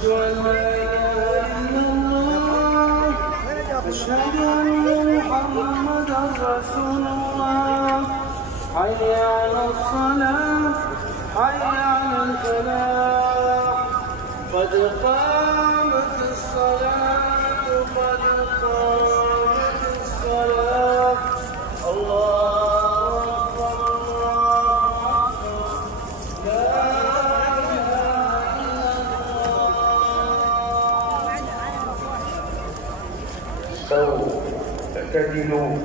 أشهد أن لا إله إلا الله أشهد أن محمدا رسول الله حي على الصلاة حي على الفلاح قد قامت الصلاة قد قامت الصلاة الله أكبر الله أكبر لا إله إلا الله. استووا اعتدلوا.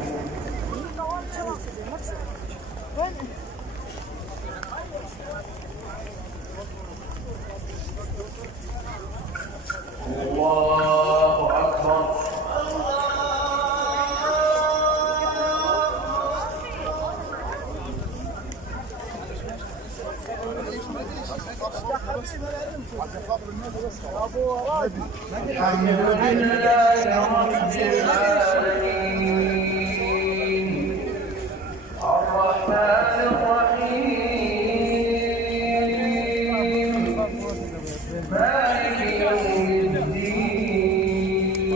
الله أكبر. الحمد لله رب العالمين الرحمن الرحيم مالك يوم الدين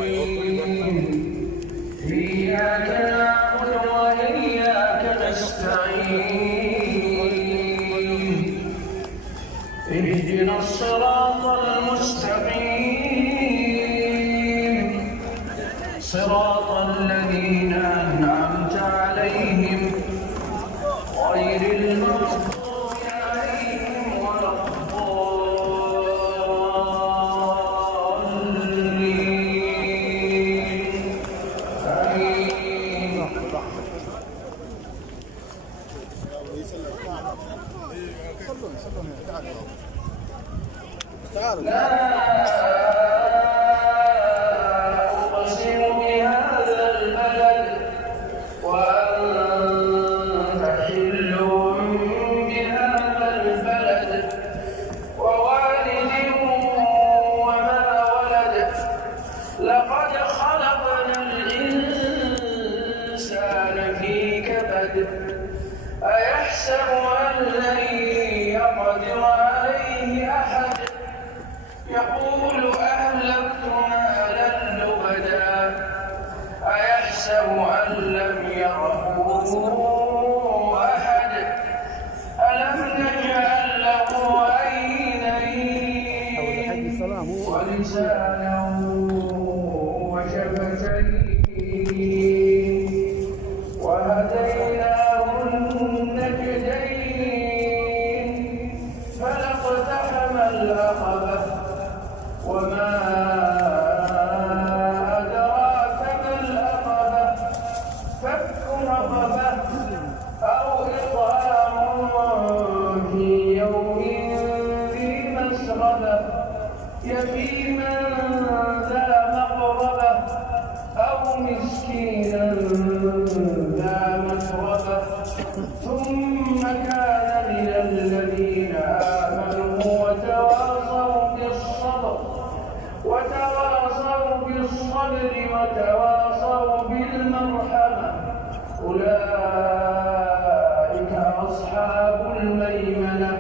إياك نعبد وإياك نستعين اهدنا الصراط المستقيم صراط الذين أنعمت عليهم غير المغضوب عليهم ولا الضالين آمين. لا أقسم بهذا البلد وأنت حل بهذا البلد ووالد وما ولد لقد خلقنا الإنسان في كبد أيحسب أن لن يقدر عليه أحد يقول أهلكت مالا لبدا أيحسب أن لم يره أحد ألم نجعل له عينين ولسانا وشفتين وهديناه النجدين فلاقتحم العقبة وما أدراك ما العقبة فك رقبة أو إطعام في يوم ذي مسغبة يتيما ذا مقربة أو مسكينا ذا متربة ثم كان من الذين آمنوا وتواصوا بالصبر وتواصوا بالمرحمة أولئك أصحاب الميمنة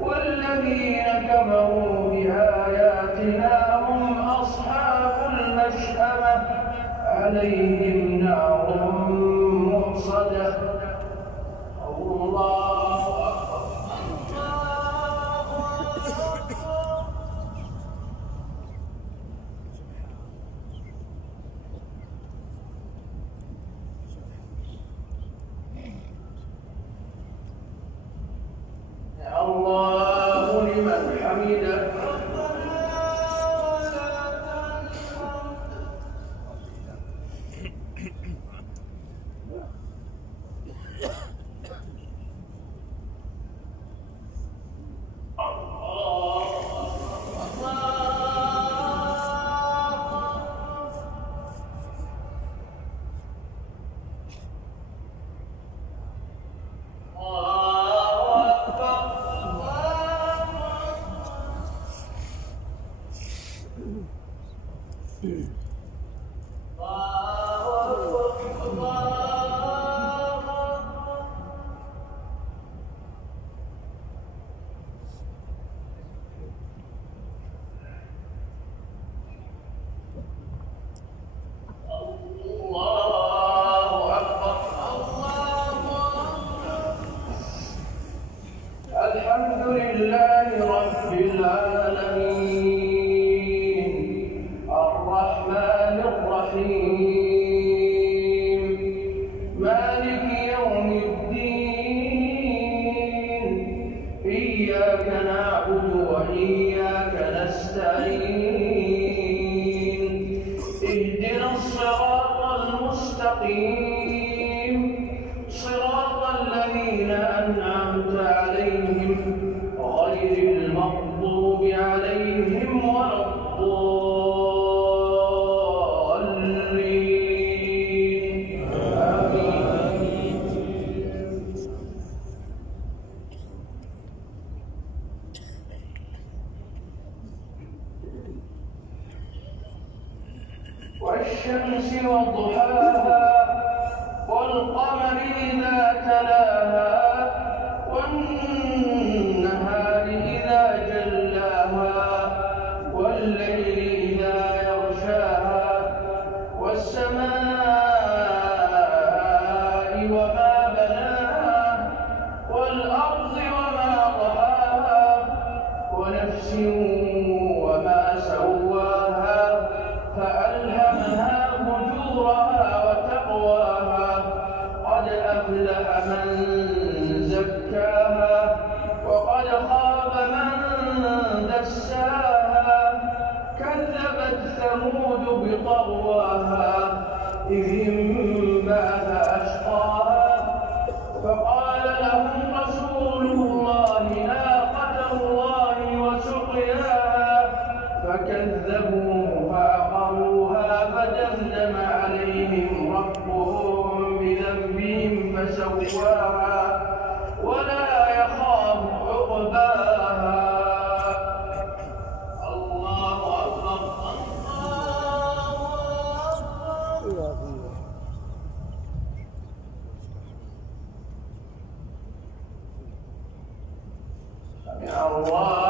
والذين كفروا بآياتنا هم أصحاب المشأمة عليهم نار مؤصدة. الله أكبر. الله لمن حمده. أفلح من زكاها وقد خاب من دساها كذبت ثمود بطغواها إذ انبعث أشقاها فقال لهم رسول الله ناقة الله وسقياها فكذبوه فعقروها فدمدم عليهم ربهم بذنبهم فسواها ولا يخاف عقباها. الله أكبر الله أكبر. سمع الله